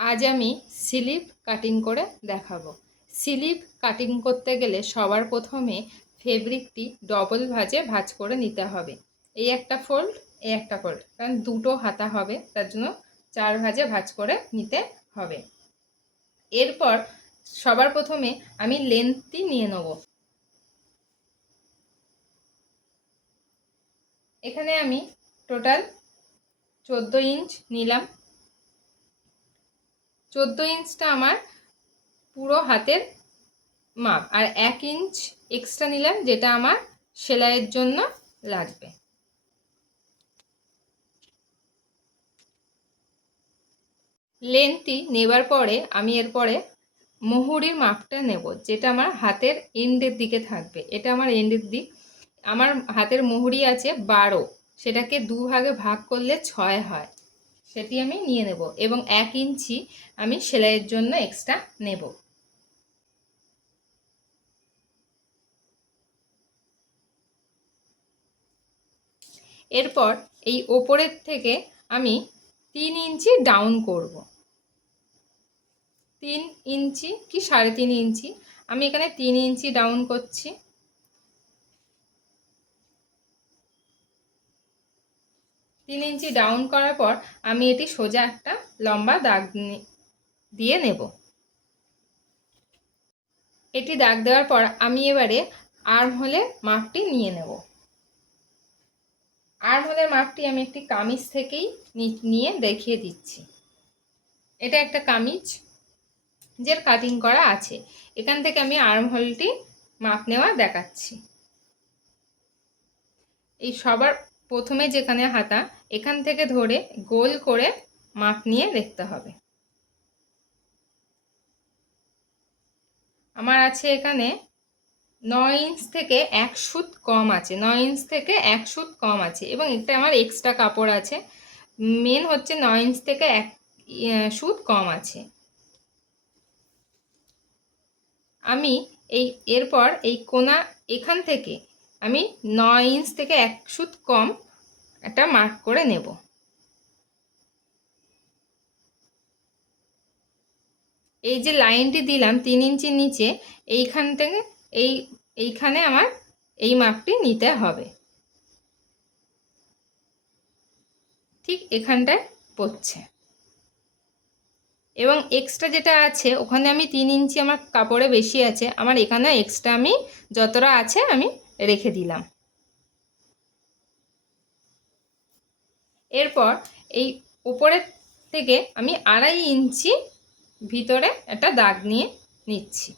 আজ আমি sleeve cutting করে দেখাবো। স্লিভ কাটিং করতে গেলে সবার প্রথমে ফেব্রিকটি ডবল ভাঁজ করে নিতে হবে। এই একটা ফোল্ড, এই একটা ফোল্ড, কারণ দুটো হাতা হবে, তার জন্য 4 ভাঁজে ভাঁজ করে নিতে হবে। এরপর সবার প্রথমে আমি লেন্থটি নিয়ে নেব। এখানে আমি টোটাল 14 ইঞ্চ নিলাম। 14 ইঞ্চটা আমার পুরো হাতের মাপ, আর 1 ইঞ্চ এক্সট্রা নিলাম যেটা আমার সেলাইয়ের জন্য লাগবে। লেন্থটি নেবার পরে আমি এরপরে মুহুরির মাপটা নেব, যেটা আমার হাতের এন্ডের দিকে থাকবে। এটা আমার এন্ডের দিক। আমার হাতের মুহুরি আছে 12, সেটাকে 2 ভাগে ভাগ করলে 6 হয়, সেটি আমি নিয়ে নেব। এবং 1 ইঞ্চি আমি সেলাইয়ের জন্য এক্সট্রা নেব। এরপর এই ওপরের থেকে আমি 3 ইঞ্চি ডাউন করব। 3 ইঞ্চি কি 3.5 ইঞ্চি, আমি এখানে 3 ইঞ্চি ডাউন করছি। 3 ইঞ্চি ডাউন করার পর আমি এটি সোজা একটা লম্বা দাগ দিয়ে নেব। এটি দাগ দেওয়ার পর আমি এবারে আর্মহোলের মাপটি নিয়ে নেব। আর্মহোলের মাপটি আমি একটি কামিজ থেকেই নিয়ে দেখিয়ে দিচ্ছি। এটা একটা কামিজ যের কাটিং করা আছে, এখান থেকে আমি আর্মহোলটি মাপ নেওয়া দেখাচ্ছি। এই সবার প্রথমে যেখানে হাতা, এখান থেকে ধরে গোল করে মাপ নিয়ে দেখতে হবে। আমার আছে এখানে 9 ইঞ্চ থেকে 1 সুত কম আছে, 9 ইঞ্চ থেকে 1 সুত কম আছে, এবং এটা আমার এক্সট্রা কাপড় আছে। মেন হচ্ছে 9 ইঞ্চ থেকে 1 সুত কম আছে। আমি এরপর এই কোনা এখান থেকে আমি 9 ইঞ্চ থেকে 1 সুত কম একটা মার্ক করে নেব। এই যে লাইনটি দিলাম 3 ইঞ্চি নিচে, এইখান থেকে এইখানে আমার এই মাপটি নিতে হবে। ঠিক এখানটায় পড়ছে, এবং এক্সট্রা যেটা আছে ওখানে আমি 3 ইঞ্চি আমার কাপড়ে বেশি আছে, আমার এখানে এক্সট্রা আমি যতটা আছে আমি রেখে দিলাম। এরপর এই উপরের থেকে আমি 2.5 ইঞ্চি ভিতরে একটা দাগ নিয়ে নিচ্ছি,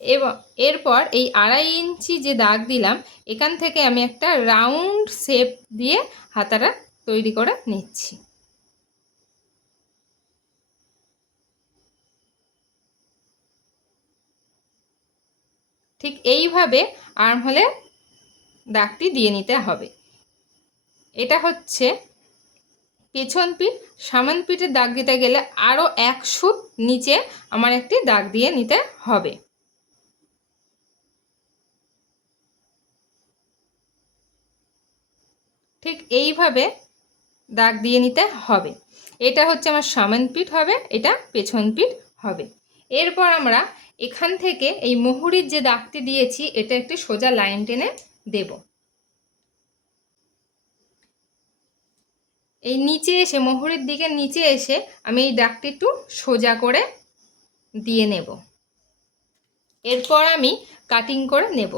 এবং এরপর এই 2.5 ইঞ্চি যে দাগ দিলাম এখান থেকে আমি একটা রাউন্ড শেপ দিয়ে হাতাটা তৈরি করে নিচ্ছি। ঠিক এইভাবে আর্মহোলে দাগটি দিয়ে নিতে হবে। এটা হচ্ছে পেছন পিঠ। সামন পিঠের দাগ দিতে গেলে আরও 1 সুত নিচে আমার একটি দাগ দিয়ে নিতে হবে। ঠিক এইভাবে দাগ দিয়ে নিতে হবে। এটা হচ্ছে আমার সামন পিঠ হবে, এটা পেছন পিঠ হবে। এরপর আমরা এখান থেকে এই মুহুরির যে দাগটি দিয়েছি এটা একটি সোজা লাইন টেনে দেব। এই নিচে এসে মুহুরির দিকে নিচে এসে আমি এই দাগটি একটু সোজা করে দিয়ে নেব। এরপর আমি কাটিং করে নেব।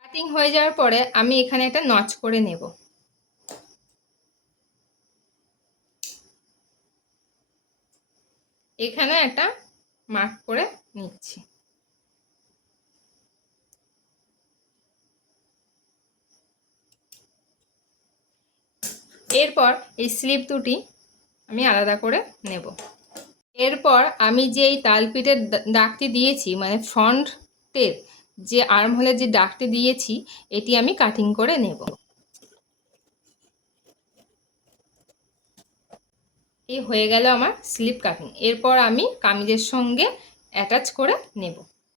কাটিং হয়ে যাওয়ার পরে আমি এখানে একটা নচ করে নেব। এখানে একটা মার্ক করে নিচ্ছি। এরপর এই স্লিপ দুটি আমি আলাদা করে নেব। এরপর আমি যে এই তালপিঠের দাগটি দিয়েছি, মানে ফ্রন্টের যে আর্মহোলের যে দাগটি দিয়েছি, এটি আমি কাটিং করে নেব। এই হয়ে গেল আমার স্লিপ কাটিং। এরপর আমি কামিজের সঙ্গে অ্যাটাচ করে নেব।